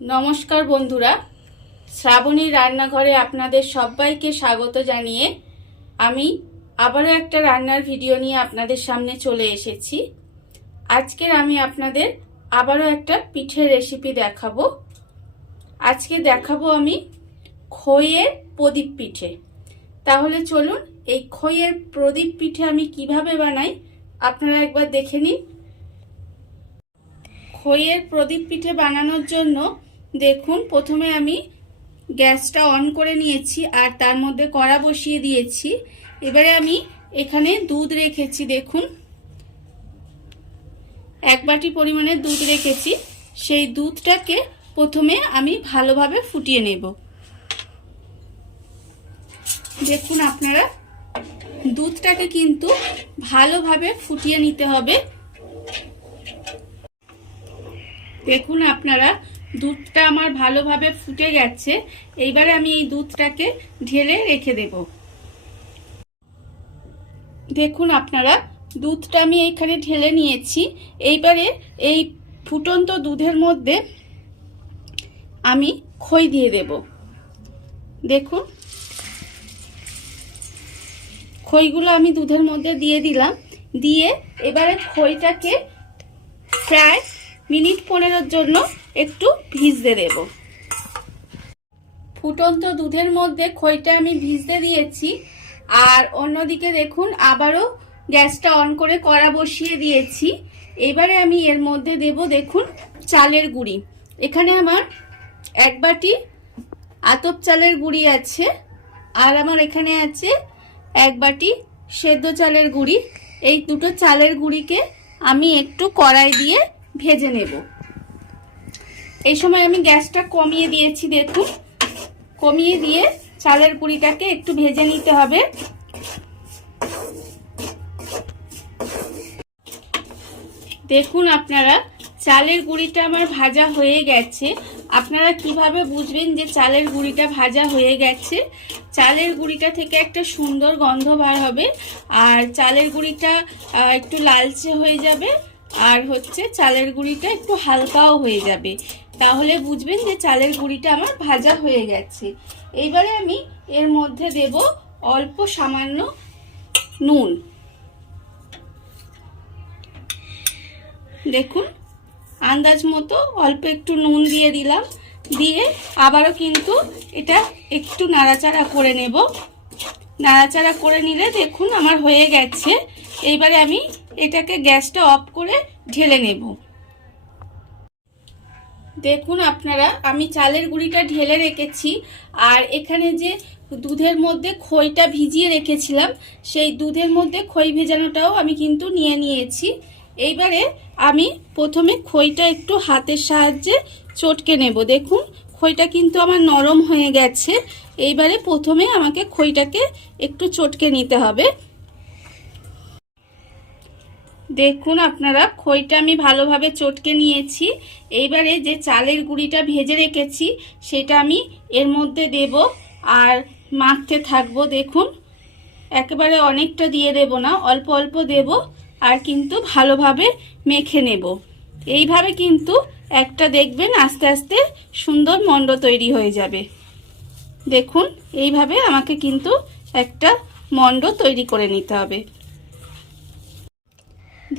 নমস্কার বন্ধুরা, শ্রাবণী রান্নাঘরে আপনাদের সবাইকে স্বাগত জানিয়ে আমি আবারও একটা রান্নার ভিডিও নিয়ে আপনাদের সামনে চলে এসেছি। আজকের আমি আপনাদের আবারও একটা পিঠের রেসিপি দেখাবো। আজকে দেখাবো আমি খইয়ের প্রদীপ পিঠে। তাহলে চলুন, এই খইয়ের প্রদীপ পিঠে আমি কীভাবে বানাই আপনারা একবার দেখে নিন। খইয়ের প্রদীপ পিঠে বানানোর জন্য দেখুন, প্রথমে আমি গ্যাসটা অন করে নিয়েছি আর তার মধ্যে কড়া বসিয়ে দিয়েছি। এবারে আমি এখানে দুধ রেখেছি, দেখুন। এক বাটি পরিমাণে দুধ রেখেছি। সেই দুধটাকে প্রথমে আমি ভালোভাবে ফুটিয়ে নেব। দেখুন, আপনারা দুধটাকে কিন্তু ভালোভাবে ফুটিয়ে নিতে হবে। দেখুন, আপনারা দুধটা আমার ভালোভাবে ফুটে গেছে। এইবারে আমি এই দুধটাকে ঢেলে রেখে দেব। দেখুন আপনারা, দুধটা আমি এইখানে ঢেলে নিয়েছি। এইবারে এই ফুটন্ত দুধের মধ্যে আমি খই দিয়ে দেব। দেখুন, খইগুলো আমি দুধের মধ্যে দিয়ে দিলাম। দিয়ে এবারে খইটাকে প্রায় মিনিট পনেরোর জন্য একটু ভিজতে দেব। ফুটন্ত দুধের মধ্যে খইটা আমি ভিজতে দিয়েছি। আর অন্যদিকে দেখুন, আবারও গ্যাসটা অন করে কড়া বসিয়ে দিয়েছি। এবারে আমি এর মধ্যে দেব দেখুন, চালের গুঁড়ি। এখানে আমার এক বাটি আতপ চালের গুঁড়ি আছে। আর আমার এখানে আছে এক বাটি সেদ্ধ চালের গুঁড়ি। এই দুটো চালের গুঁড়িকে আমি একটু কড়াই দিয়ে ভেজে নেব। এই সময় আমি গ্যাসটা কমিয়ে দিয়েছি, দেখুন। কমিয়ে দিয়ে চালের গুঁড়িটাকে একটু ভেজে নিতে হবে। দেখুন আপনারা, চালের গুঁড়িটা আমার ভাজা হয়ে গেছে। আপনারা কীভাবে বুঝবেন যে চালের গুঁড়িটা ভাজা হয়ে গেছে? চালের গুঁড়িটা থেকে একটা সুন্দর গন্ধ বার হবে, আর চালের গুঁড়িটা একটু লালচে হয়ে যাবে, আর হচ্ছে চালের গুঁড়িটা একটু হালকাও হয়ে যাবে। তাহলে বুঝবেন যে চালের গুঁড়িটা আমার ভাজা হয়ে গেছে। এইবারে আমি এর মধ্যে দেব অল্প সামান্য নুন। দেখুন, আন্দাজ মতো অল্প একটু নুন দিয়ে দিলাম। দিয়ে আবারও কিন্তু এটা একটু নাড়াচাড়া করে নেব। নাড়াচাড়া করে নিলে দেখুন আমার হয়ে গেছে। এইবারে আমি এটাকে গ্যাসটা অফ করে ঢেলে নেব। দেখুন আপনারা, আমি চালের গুঁড়িটা ঢেলে রেখেছি, আর এখানে যে দুধের মধ্যে খইটা ভিজিয়ে রেখেছিলাম, সেই দুধের মধ্যে খই ভেজানোটাও আমি কিন্তু নিয়ে নিয়েছি। এইবারে আমি প্রথমে খইটা একটু হাতের সাহায্যে চটকে নেব। দেখুন, খইটা কিন্তু আমার নরম হয়ে গেছে। এইবারে প্রথমে আমাকে খইটাকে একটু চটকে নিতে হবে। দেখুন আপনারা, খইটা আমি ভালোভাবে চটকে নিয়েছি। এইবারে যে চালের গুঁড়িটা ভেজে রেখেছি, সেটা আমি এর মধ্যে দেব আর মাখতে থাকব, দেখুন। একেবারে অনেকটা দিয়ে দেব না, অল্প অল্প দেব আর কিন্তু ভালোভাবে মেখে নেব। এইভাবে কিন্তু একটা দেখবেন আস্তে আস্তে সুন্দর মণ্ড তৈরি হয়ে যাবে। দেখুন, এইভাবে আমাকে কিন্তু একটা মণ্ড তৈরি করে নিতে হবে।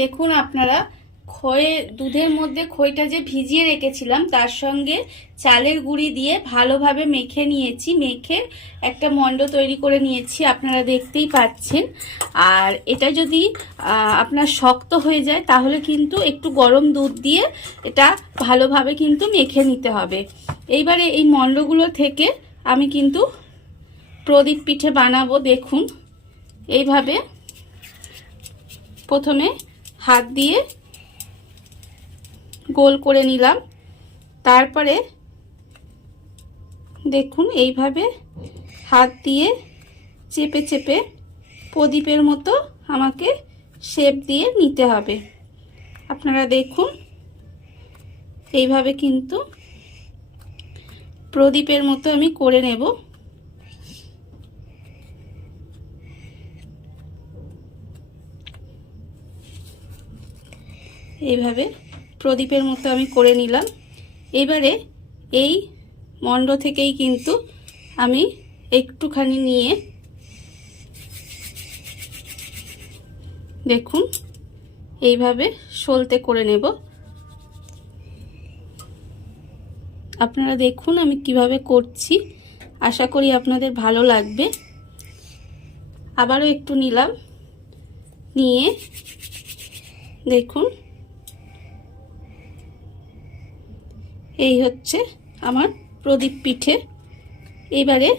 দেখুন আপনারা, খয়ে, দুধের মধ্যে খইটা যে ভিজিয়ে রেখেছিলাম, তার সঙ্গে চালের গুঁড়ি দিয়ে ভালোভাবে মেখে নিয়েছি, মেখে একটা মণ্ড তৈরি করে নিয়েছি, আপনারা দেখতেই পাচ্ছেন। আর এটা যদি আপনার শক্ত হয়ে যায়, তাহলে কিন্তু একটু গরম দুধ দিয়ে এটা ভালোভাবে কিন্তু মেখে নিতে হবে। এইবারে এই মণ্ডগুলো থেকে আমি কিন্তু প্রদীপ পিঠে বানাবো, দেখুন। এইভাবে প্রথমে হাত দিয়ে গোল করে নিলাম। তারপরে দেখুন, এইভাবে হাত দিয়ে চেপে চেপে প্রদীপের মতো আমাকে শেপ দিয়ে নিতে হবে। আপনারা দেখুন, এইভাবে কিন্তু প্রদীপের মতো আমি করে নেব। এইভাবে প্রদীপের মতো আমি করে নিলাম। এবারে এই মণ্ড থেকেই কিন্তু আমি একটুখানি নিয়ে দেখুন, এইভাবে সলতে করে নেব। আপনারা দেখুন আমি কীভাবে করছি। আশা করি আপনাদের ভালো লাগবে। আবারও একটু নিলাম। নিয়ে দেখুন এই হচ্ছে আমার প্রদীপ পিঠে। এবারে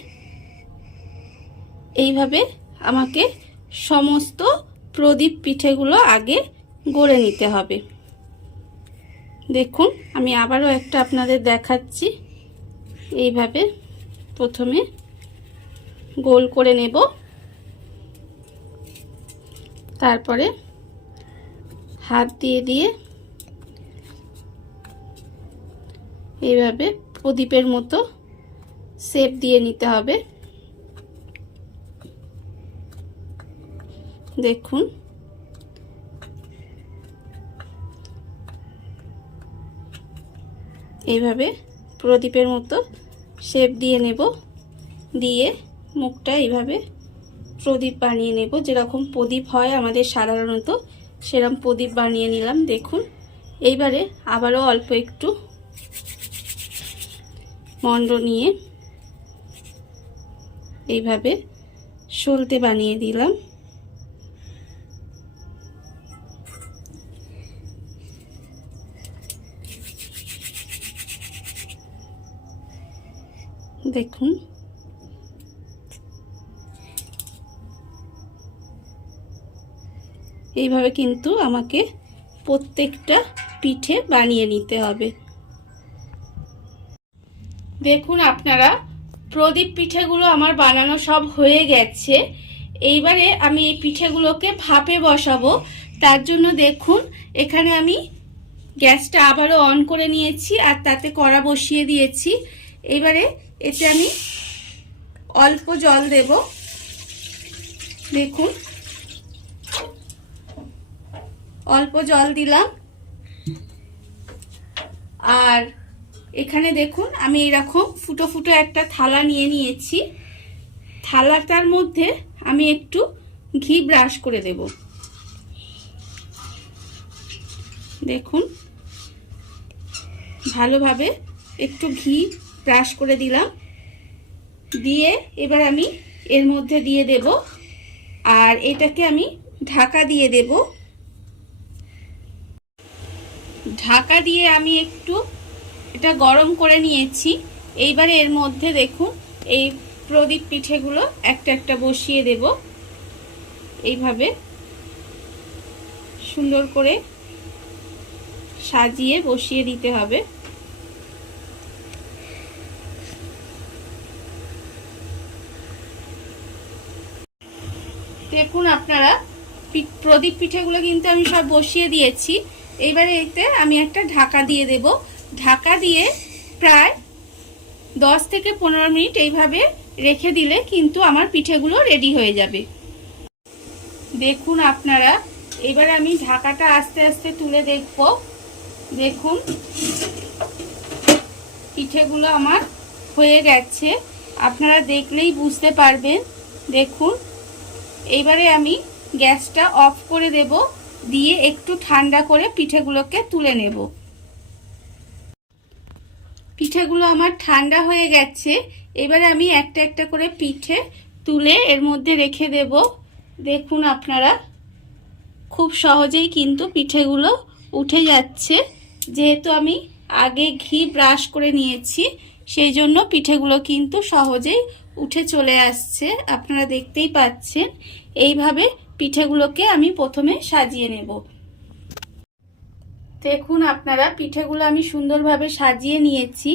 এইভাবে আমাকে সমস্ত প্রদীপ পিঠেগুলো আগে গড়ে নিতে হবে। দেখুন, আমি আবারও একটা আপনাদের দেখাচ্ছি। এইভাবে প্রথমে গোল করে নেব। তারপরে হাত দিয়ে দিয়ে এইভাবে প্রদীপের মতো শেপ দিয়ে নিতে হবে। দেখুন। এইভাবে প্রদীপের মতো শেপ দিয়ে নেব। দিয়ে মুখটা এইভাবে প্রদীপ বানিয়ে নেব। যেরকম প্রদীপ হয় আমাদের সাধারণত, সেরকম প্রদীপ বানিয়ে নিলাম। দেখুন, এইবারে আবারও অল্প একটু মন্ড নিয়ে এইভাবে সলতে বানিয়ে দিলাম। দেখুন। এইভাবে কিন্তু আমাকে প্রত্যেকটা পিঠে বানিয়ে নিতে হবে। দেখুন আপনারা, প্রদীপ পিঠেগুলো আমার বানানো সব হয়ে গেছে। এইবারে আমি এই পিঠেগুলোকে ভাপে বসাবো। তার জন্য দেখুন, এখানে আমি গ্যাসটা আবারও অন করে নিয়েছি আর তাতে কড়া বসিয়ে দিয়েছি। এবারে এতে আমি অল্প জল দেব। দেখুন, অল্প জল দিলাম। আর এখানে দেখুন, আমি এরকম ফুটো ফুটো একটা থালা নিয়ে নিয়েছি। থালাটার মধ্যে আমি একটু ঘি ব্রাশ করে দেব। দেখুন, ভালোভাবে একটু ঘি ব্রাশ করে দিলাম। দিয়ে এবার আমি এর মধ্যে দিয়ে দেব। আর এটাকে আমি ঢাকা দিয়ে দেব। ঢাকা দিয়ে আমি একটু এটা গরম করে নিয়েছি। এইবারে এর মধ্যে দেখুন, এই প্রদীপ পিঠেগুলো একটা একটা বসিয়ে দেব। এইভাবে সুন্দর করে সাজিয়ে বসিয়ে দিতে হবে। দেখুন আপনারা প্রদীপ পিঠেগুলো কিন্তু আমি সব বসিয়ে দিয়েছি। এইবারে এতে আমি একটা ঢাকা দিয়ে দেব। ঢাকা দিয়ে প্রায় দশ থেকে পনেরো মিনিট এইভাবে রেখে দিলে কিন্তু আমার পিঠেগুলো রেডি হয়ে যাবে। দেখুন আপনারা, এবার আমি ঢাকাটা আস্তে আস্তে তুলে দেখব। দেখুন, পিঠেগুলো আমার হয়ে গেছে। আপনারা দেখলেই বুঝতে পারবেন। দেখুন, এইবারে আমি গ্যাসটা অফ করে দেব, দিয়ে একটু ঠান্ডা করে পিঠেগুলোকে তুলে নেব। পিঠেগুলো আমার ঠান্ডা হয়ে গেছে। এবারে আমি একটা একটা করে পিঠে তুলে এর মধ্যে রেখে দেব। দেখুন আপনারা, খুব সহজেই কিন্তু পিঠেগুলো উঠে যাচ্ছে। যেহেতু আমি আগে ঘি ব্রাশ করে নিয়েছি, সেই জন্য পিঠেগুলো কিন্তু সহজেই উঠে চলে আসছে। আপনারা দেখতেই পাচ্ছেন। এইভাবে পিঠেগুলোকে আমি প্রথমে সাজিয়ে নেব। দেখুন আপনারা, পিঠেগুলো আমি সুন্দরভাবে সাজিয়ে নিয়েছি।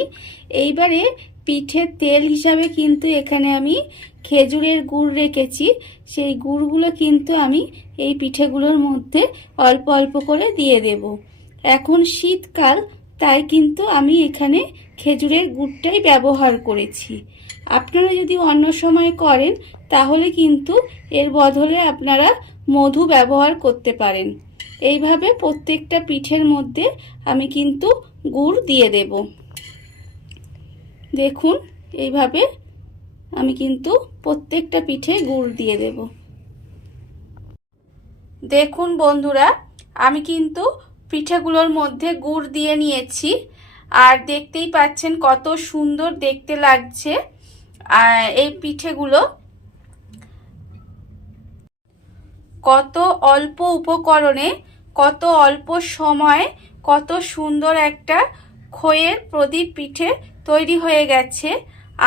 এইবারে পিঠের তেল হিসাবে কিন্তু এখানে আমি খেজুরের গুড় রেখেছি। সেই গুড়গুলো কিন্তু আমি এই পিঠেগুলোর মধ্যে অল্প অল্প করে দিয়ে দেব। এখন শীতকাল, তাই কিন্তু আমি এখানে খেজুরের গুড়টাই ব্যবহার করেছি। আপনারা যদি অন্য সময় করেন, তাহলে কিন্তু এর বদলে আপনারা মধু ব্যবহার করতে পারেন। এইভাবে প্রত্যেকটা পিঠের মধ্যে আমি কিন্তু গুড় দিয়ে দেব। দেখুন, এইভাবে আমি কিন্তু প্রত্যেকটা পিঠে গুড় দিয়ে দেব। দেখুন বন্ধুরা, আমি কিন্তু পিঠেগুলোর মধ্যে গুড় দিয়ে নিয়েছি। আর দেখতেই পাচ্ছেন কত সুন্দর দেখতে লাগছে। এই পিঠেগুলো কত অল্প উপকরণে কত অল্প সময়ে কত সুন্দর একটা খয়ের প্রদীপ পিঠে তৈরি হয়ে গেছে।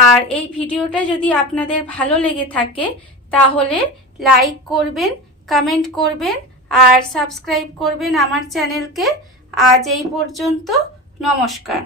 আর এই ভিডিওটা যদি আপনাদের ভালো লেগে থাকে, তাহলে লাইক করবেন, কমেন্ট করবেন, আর সাবস্ক্রাইব করবেন আমার চ্যানেলকে। আজ এই পর্যন্ত, নমস্কার।